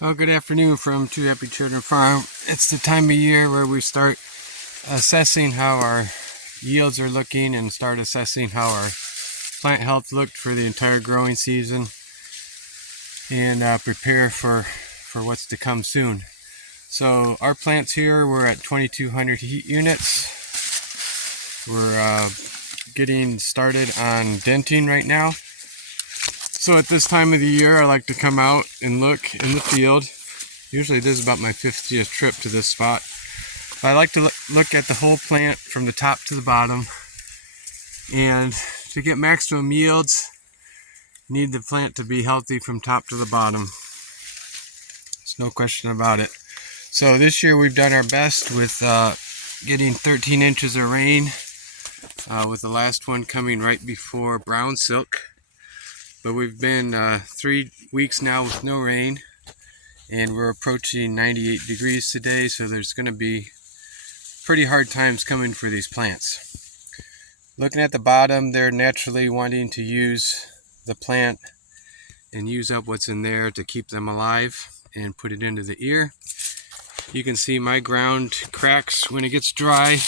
Well, good afternoon from Two Happy Children Farm. It's the time of year where we start assessing how our yields are looking and start assessing how our plant health looked for the entire growing season and prepare for what's to come soon. So our plants here, we're at 2200 heat units. We're getting started on denting right now. So at this time of the year, I like to come out and look in the field. Usually this is about my 50th trip to this spot. But I like to look at the whole plant from the top to the bottom. And to get maximum yields, need the plant to be healthy from top to the bottom. There's no question about it. So this year we've done our best with getting 13 inches of rain, with the last one coming right before brown silk. But we've been 3 weeks now with no rain, and we're approaching 98 degrees today, so there's going to be pretty hard times coming for these plants. Looking at the bottom, they're naturally wanting to use the plant and use up what's in there to keep them alive and put it into the ear. You can see my ground cracks when it gets dry,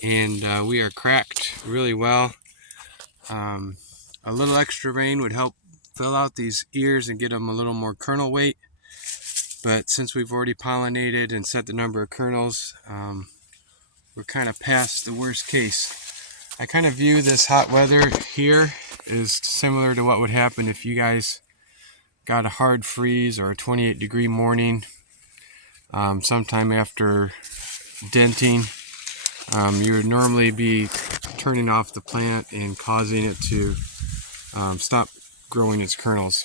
and we are cracked really well. A little extra rain would help fill out these ears and get them a little more kernel weight. But since we've already pollinated and set the number of kernels, we're kind of past the worst case. I kind of view this hot weather here as similar to what would happen if you guys got a hard freeze or a 28-degree morning sometime after denting. You would normally be turning off the plant and causing it to stop growing its kernels.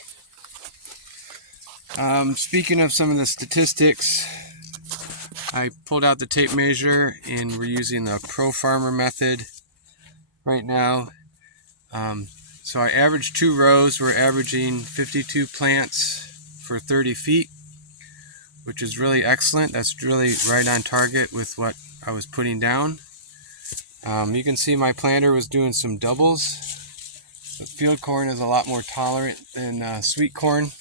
Speaking of some of the statistics, I pulled out the tape measure and we're using the Pro Farmer method right now. So I averaged 2 rows. We're averaging 52 plants for 30 feet, which is really excellent. That's really right on target with what I was putting down. You can see my planter was doing some doubles. The field corn is a lot more tolerant than sweet corn.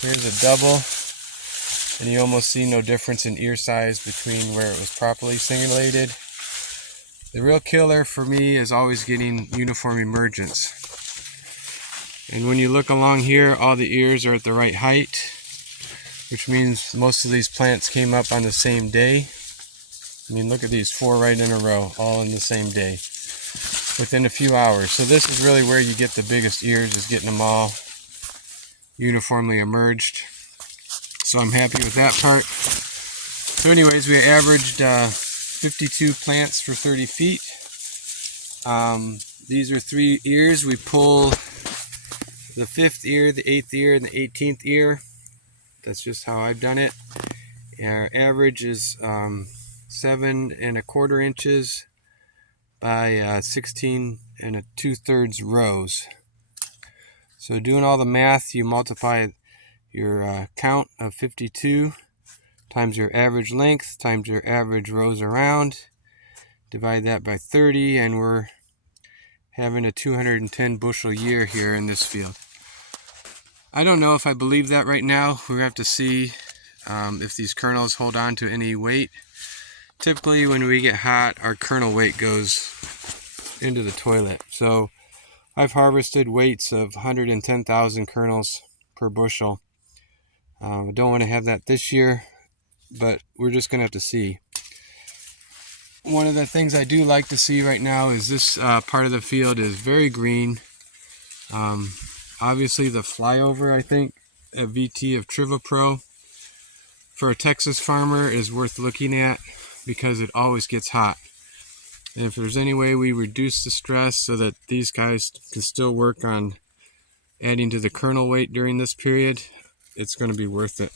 Here's a double, and you almost see no difference in ear size between where it was properly singulated. The real killer for me is always getting uniform emergence. And when you look along here, all the ears are at the right height, which means most of these plants came up on the same day. I mean, look at these 4 right in a row, all in the same day, within a few hours. So this is really where you get the biggest ears, is getting them all uniformly emerged. So I'm happy with that part. So anyways, we averaged 52 plants for 30 feet. These are 3 ears. We pull the 5th ear, the 8th ear, and the 18th ear. That's just how I've done it. Our average is 7 1/4 inches by 16 2/3 rows. So doing all the math, you multiply your count of 52 times your average length times your average rows around, divide that by 30, and we're having a 210 bushel year here in this field. I don't know if I believe that right now. We're going to have to see if these kernels hold on to any weight. Typically when we get hot, our kernel weight goes into the toilet. So I've harvested weights of 110,000 kernels per bushel. I don't want to have that this year, but we're just going to have to see. One of the things I do like to see right now is this part of the field is very green. Obviously the flyover, I think, a VT of Trivapro for a Texas farmer is worth looking at because it always gets hot. And if there's any way we reduce the stress so that these guys can still work on adding to the kernel weight during this period, it's going to be worth it.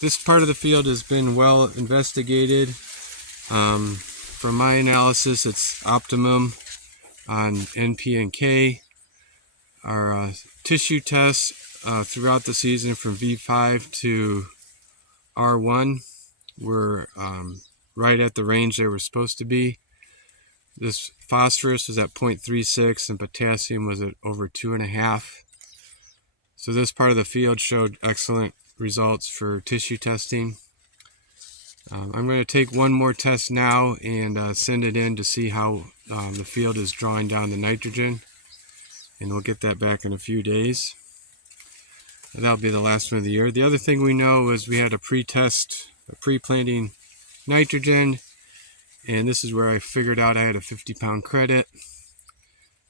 This part of the field has been well investigated. From my analysis, it's optimum on NP and K. Our tissue tests throughout the season from V5 to R1 were right at the range they were supposed to be. This phosphorus was at 0.36 and potassium was at over 2.5. So this part of the field showed excellent results for tissue testing. I'm going to take one more test now and send it in to see how the field is drawing down the nitrogen, and we'll get that back in a few days. And that'll be the last one of the year. The other thing we know is we had a pre-test, a pre-planting nitrogen, and this is where I figured out I had a 50-pound credit.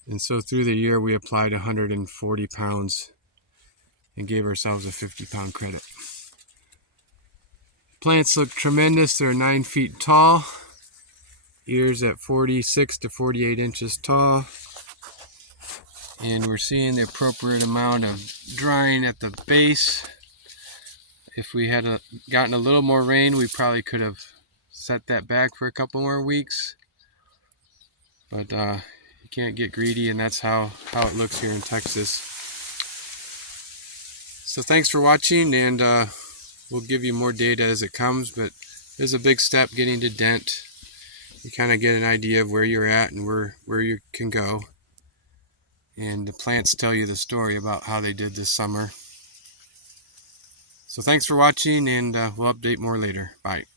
And so through the year we applied 140 pounds and gave ourselves a 50-pound credit. Plants look tremendous. They're 9 feet tall, ears at 46 to 48 inches tall, and we're seeing the appropriate amount of drying at the base. If we had gotten a little more rain, we probably could have set that back for a couple more weeks, but you can't get greedy, and that's how it looks here in Texas. So thanks for watching, and we'll give you more data as it comes, but there's a big step getting to dent. You kind of get an idea of where you're at and where you can go. And the plants tell you the story about how they did this summer. So thanks for watching, and we'll update more later. Bye.